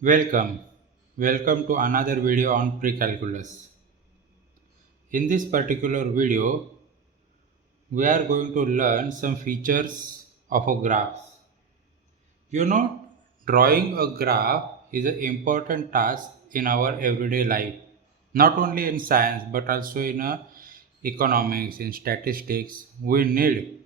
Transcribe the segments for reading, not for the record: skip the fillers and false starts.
Welcome. Welcome to another video on pre-calculus. In this particular video, we are going to learn some features of a graph. You know, drawing a graph is an important task in our everyday life. Not only in science but also in economics, in statistics. We need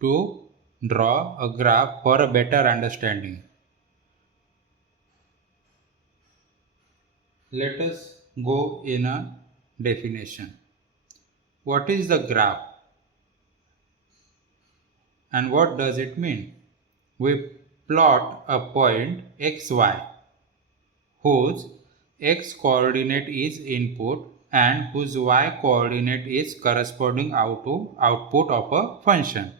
to draw a graph for a better understanding. Let us go in a definition. What is the graph and what does it mean? We plot a point xy whose x coordinate is input and whose y coordinate is corresponding output of a function.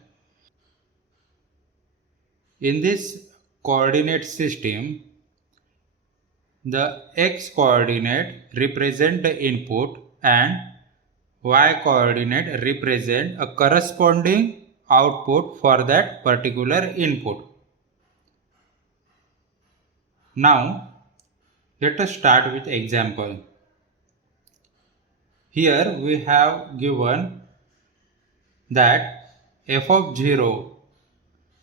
In this coordinate system, the x coordinate represent the input and y coordinate represent a corresponding output for that particular input. Now let us start with example. Here we have given that f of 0.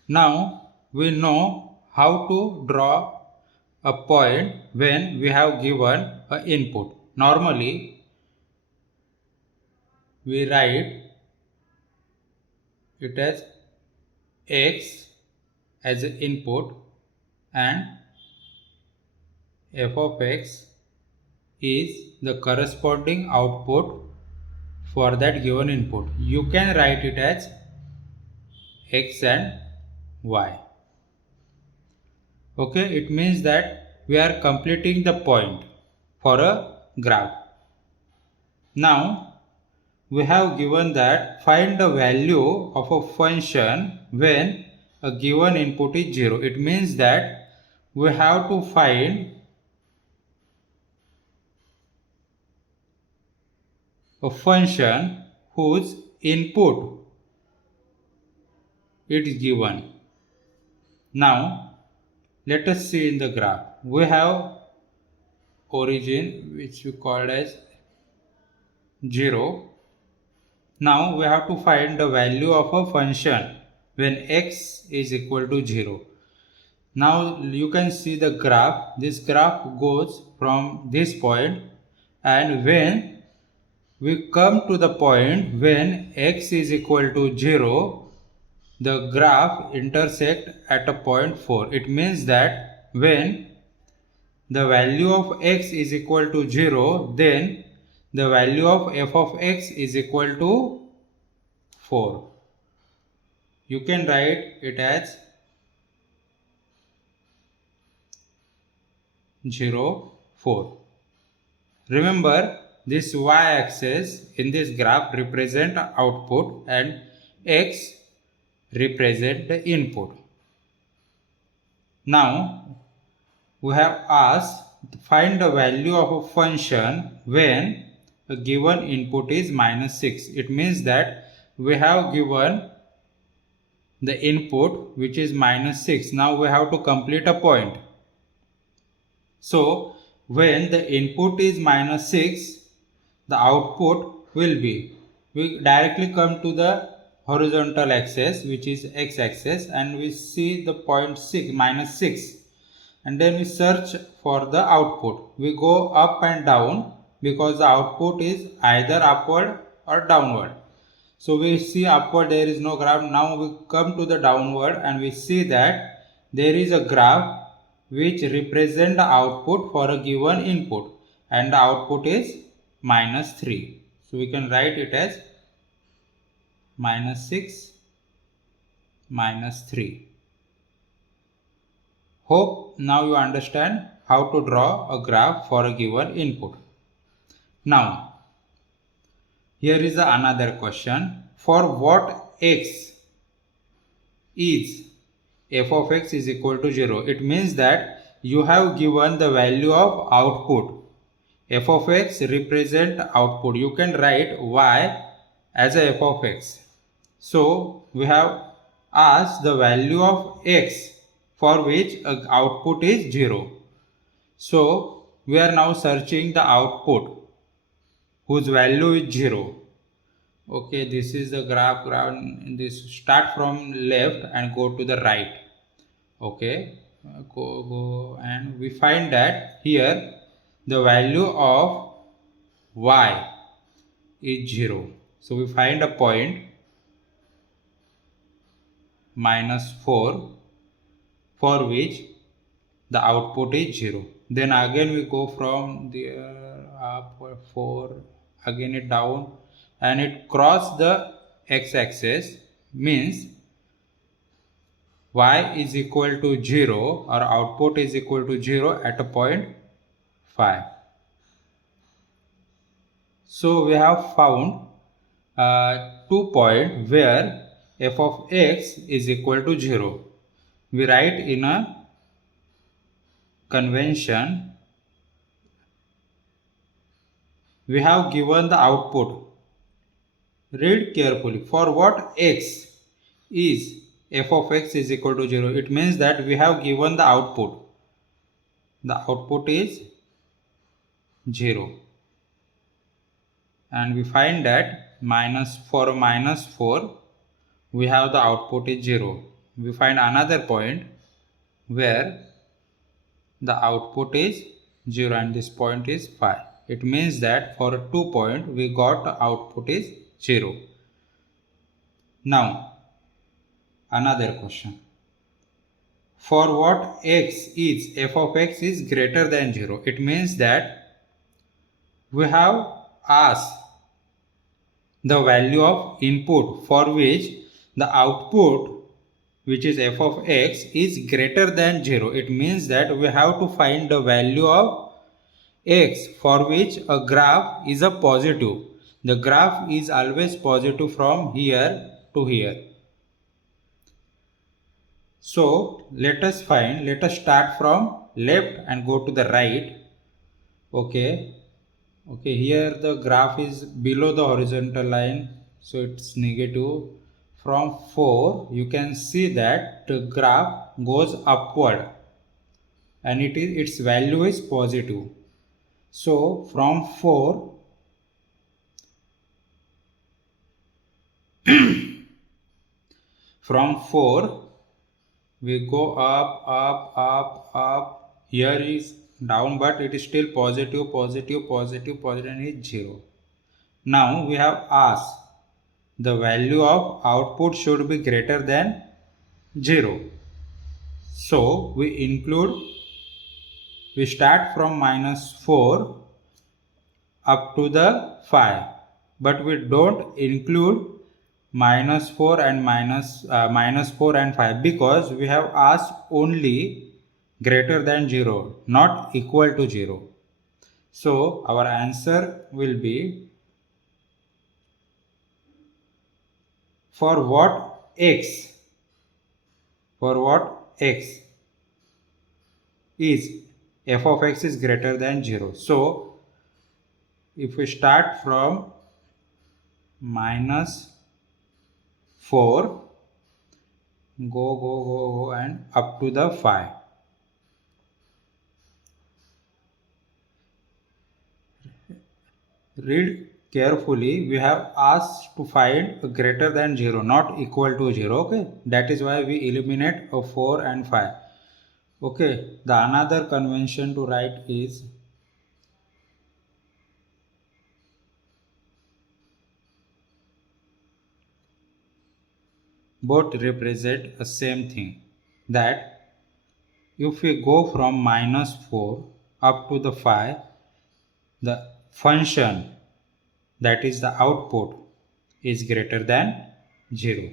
Now we know how to draw a point when we have given an input. Normally we write it as x as an input and f of x is the corresponding output for that given input. You can write it as x and y. Okay, it means that we are completing the point for a graph. Now we have given that find the value of a function when a given input is 0. It means that we have to find a function whose input is given. Now let us see in the graph. We have origin which we called as 0. Now we have to find the value of a function when x is equal to 0. Now you can see the graph. This graph goes from this point, and when we come to the point when x is equal to 0, the graph intersect at a point 4. It means that when the value of x is equal to 0, then the value of f of x is equal to 4. You can write it as 0, 4. Remember, this y-axis in this graph represent output and x represent the input. Now we have asked find the value of a function when a given input is -6. It means that we have given the input which is -6. Now we have to complete a point. So when the input is -6, the output will be, we directly come to the horizontal axis which is x-axis and we see the point -6, and then we search for the output. We go up and down because the output is either upward or downward. So we see upward there is no graph. Now we come to the downward and we see that there is a graph which represent the output for a given input, and the output is -3. So we can write it as -6, -3. Hope now you understand how to draw a graph for a given input. Now here is another question. For what x is f of x is equal to 0? It means that you have given the value of output. F of x represent output. You can write y as a f of x. So we have asked the value of x for which output is 0. So we are now searching the output whose value is 0. Okay, this is the graph. This start from left and go to the right. Okay, go and we find that here the value of y is 0. So we find a point -4 for which the output is 0. Then again we go from there up 4, again it down, and it cross the x-axis, means y is equal to 0 or output is equal to 0 at a point 5. So we have found 2 point where f of x is equal to 0. We write in a convention, we have given the output. Read carefully. For what x is f of x is equal to 0, it means that we have given the output. The output is 0. And we find that for minus 4, we have the output is 0. We find another point where the output is 0 and this point is 5. It means that for 2 point we got the output is 0. Now another question. For what x is f of x is greater than 0, it means that we have asked the value of input for which the output, which is f of x, is greater than 0. It means that we have to find the value of x for which a graph is a positive. The graph is always positive from here to here. So let us start from left and go to the right. Okay, here the graph is below the horizontal line, so it's negative. From 4 you can see that the graph goes upward and its value is positive. So from 4 we go up. Here is down, but it is still positive, and is 0. Now we have asked the value of output should be greater than 0. So we start from -4 up to the 5, but we don't include -4 and -4 and 5 because we have asked only greater than 0, not equal to 0. So our answer will be, for what x is f of x is greater than 0. So if we start from -4, go and up to the 5. Read carefully. We have asked to find a greater than 0, not equal to 0. Okay, that is why we eliminate a 4 and 5. Okay, the another convention to write is both represent the same thing, that if we go from -4 up to the 5, the function, that is the output, is greater than 0.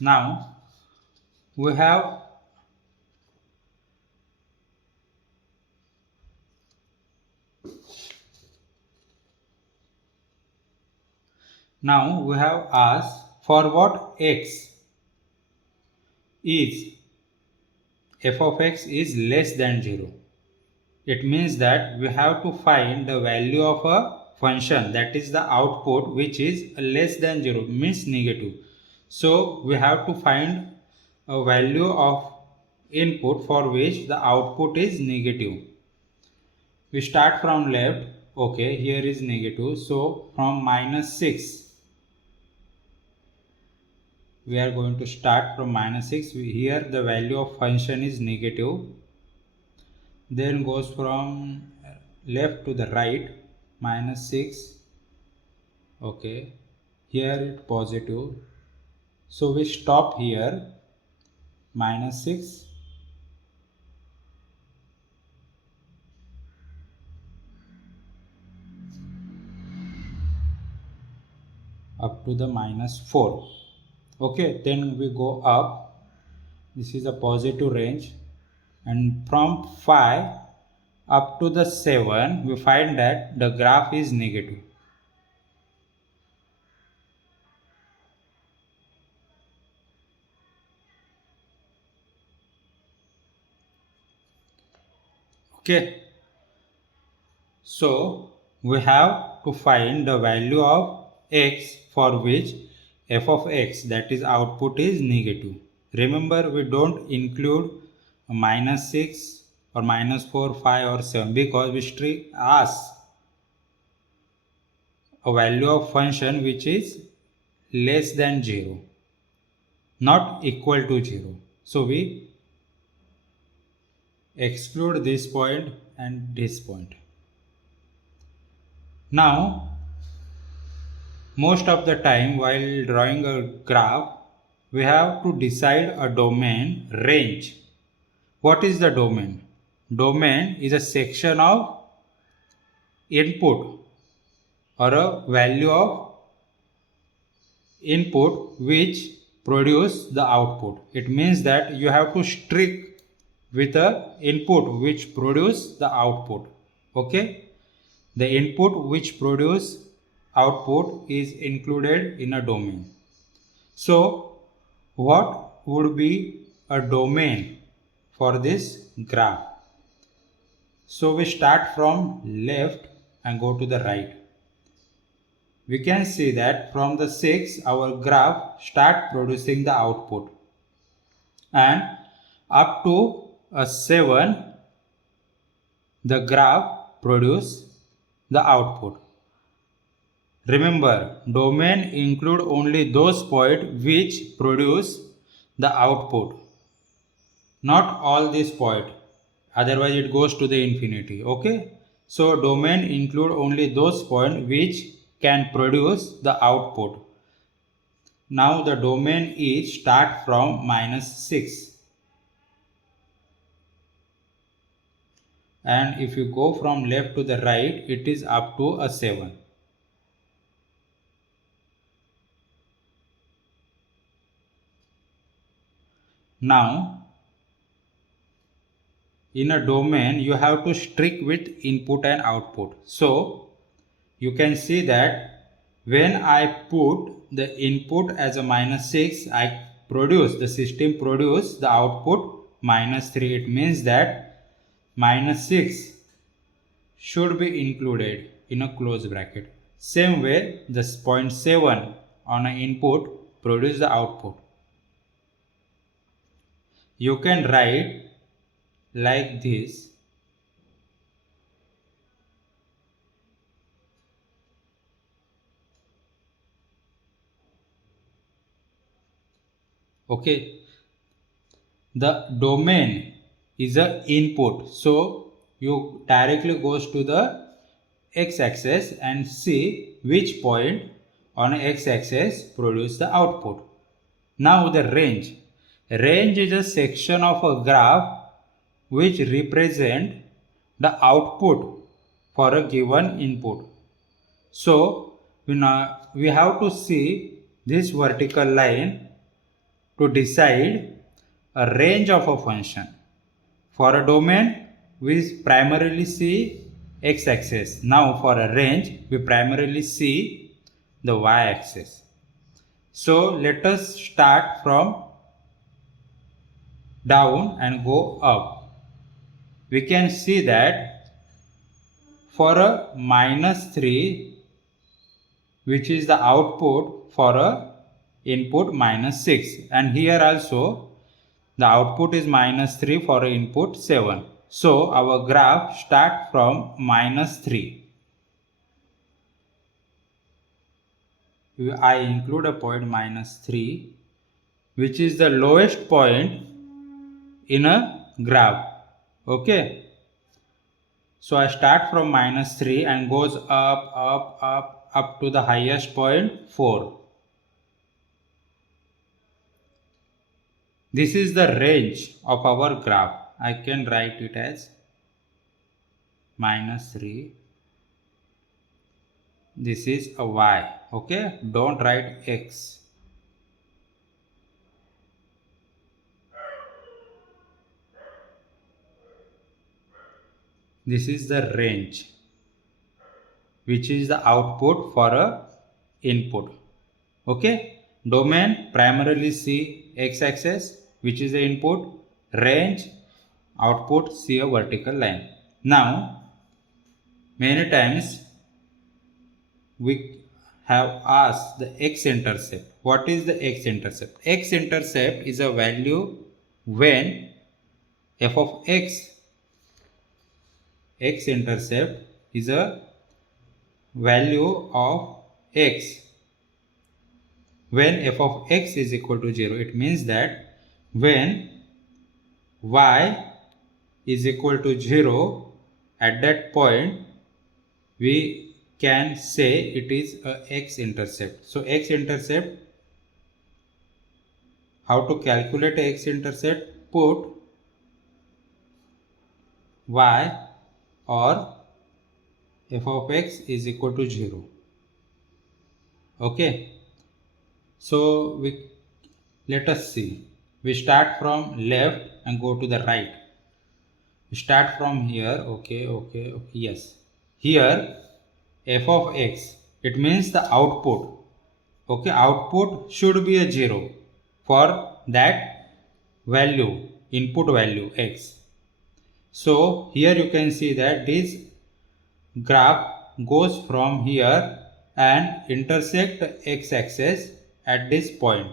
Now we have asked for what x is f of x is less than 0. It means that we have to find the value of a function, that is the output, which is less than 0, means negative. So we have to find a value of input for which the output is negative. We start from left. Okay, here is negative, so from -6 we are going to start from -6. Here the value of function is negative, then goes from left to the right, -6. Okay, here it positive, so we stop here, -6. Up to the -4. Okay, then we go up. This is a positive range, and from 5 up to the 7 we find that the graph is negative. Okay, so we have to find the value of x for which f of x, that is output, is negative. Remember, we don't include -6 or -4, 5 or 7 because we strictly ask a value of function which is less than 0, not equal to 0. So we exclude this point and this point. Now, most of the time while drawing a graph, we have to decide a domain range. What is the domain? Domain is a section of input or a value of input which produce the output. It means that you have to stick with a input which produce the output. Okay, the input which produce output is included in a domain. So what would be a domain for this graph? So we start from left and go to the right. We can see that from the 6 our graph start producing the output, and up to a 7 the graph produce the output. Remember, domain include only those points which produce the output, not all these points, otherwise it goes to the infinity. Okay, so domain include only those points which can produce the output. Now the domain is start from -6, and if you go from left to the right, it is up to a 7. Now in a domain you have to stick with input and output. So you can see that when I put the input as a -6, the system produce the output -3. It means that -6 should be included in a close bracket. Same way, the 0.7 on an input produce the output. You can write like this. Okay, the domain is a input, so you directly goes to the x-axis and see which point on x-axis produce the output. Now the range. Range is a section of a graph which represent the output for a given input. So we have to see this vertical line to decide a range of a function. For a domain, we primarily see x-axis. Now for a range, we primarily see the y-axis. So let us start from down and go up. We can see that for a -3, which is the output for a input -6, and here also the output is -3 for input 7. So our graph start from -3. I include a point -3, which is the lowest point in a graph. Okay. So I start from -3 and goes up to the highest point 4. This is the range of our graph. I can write it as -3. This is a y. Okay, don't write x. This is the range, which is the output for a input. Okay, domain primarily see x-axis, which is the input, range, output, see a vertical line. Now, many times we have asked the x-intercept. What is the x-intercept? X-intercept is a value when f of x-intercept is a value of x when f of x is equal to 0. It means that when y is equal to 0, at that point we can say it is a x-intercept. So x-intercept, how to calculate x-intercept? Put y or f of x is equal to 0. Okay. So let us see. We start from left and go to the right. We start from here. Okay. Yes. Here f of x, it means the output. Okay, output should be a 0 for that value, input value x. So here you can see that this graph goes from here and intersect x-axis at this point.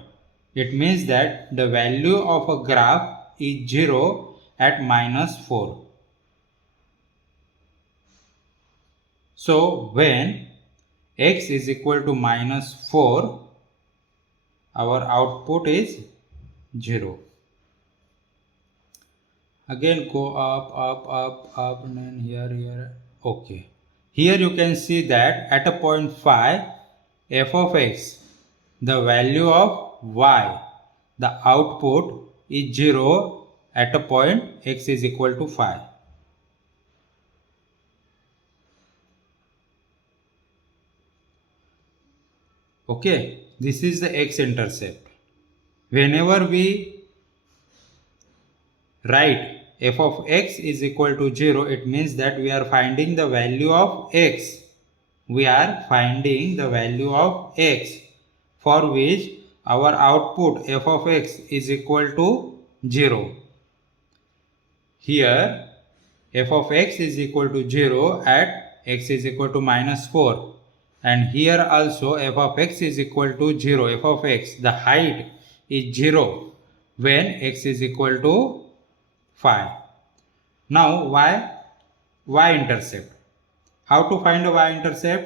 It means that the value of a graph is 0 at -4. So when x is equal to -4, our output is 0. Again go up and then here. Okay. Here you can see that at a point 5, f of x, the value of y, the output is 0 at a point x is equal to 5. Okay, this is the x-intercept. Whenever we write f of x is equal to 0, it means that we are finding the value of x. We are finding the value of x for which our output f of x is equal to 0. Here f of x is equal to 0 at x is equal to -4, and here also f of x is equal to 0. F of x, the height is 0 when x is equal to 5. Now y-intercept. How to find a y-intercept?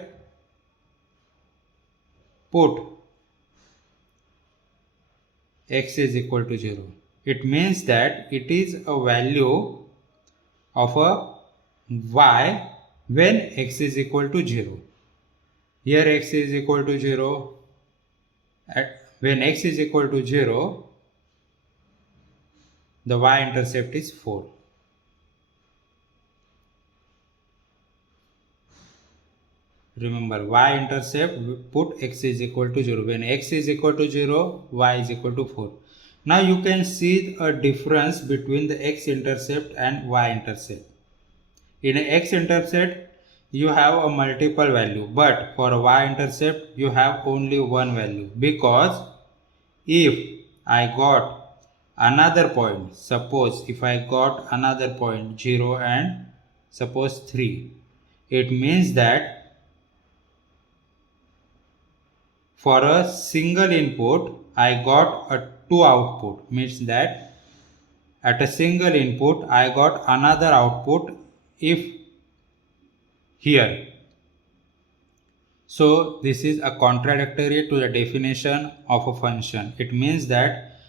Put x is equal to 0. It means that it is a value of a y when x is equal to 0. Here x is equal to 0. When x is equal to 0, the y-intercept is 4. Remember, y-intercept, put x is equal to 0. When x is equal to 0, y is equal to 4. Now you can see a difference between the x-intercept and y-intercept. In a x-intercept, you have a multiple value, but for a y-intercept, you have only one value. Because if I got another point, suppose if I got another point 0 and suppose 3, it means that for a single input I got a two output, means that at a single input I got another output if here. So this is a contradictory to the definition of a function. It means that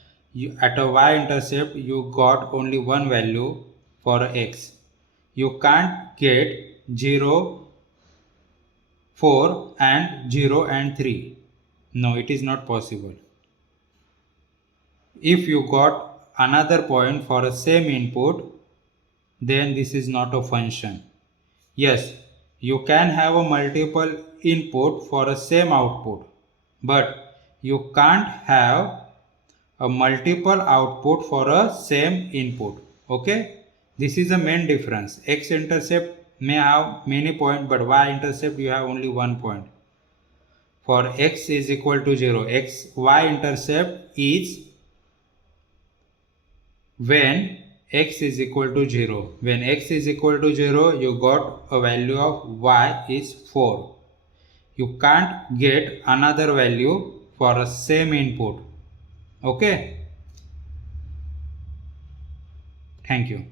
at a y-intercept you got only one value for x. You can't get 0, 4 and 0 and 3. No, it is not possible. If you got another point for a same input, then this is not a function. Yes, you can have a multiple input for a same output, but you can't have a multiple output for a same input. Okay, this is the main difference. X-intercept may have many points, but y-intercept you have only one point. For x is equal to 0, y-intercept is when x is equal to 0. When x is equal to 0, you got a value of y is 4. You can't get another value for a same input. Okay. Thank you.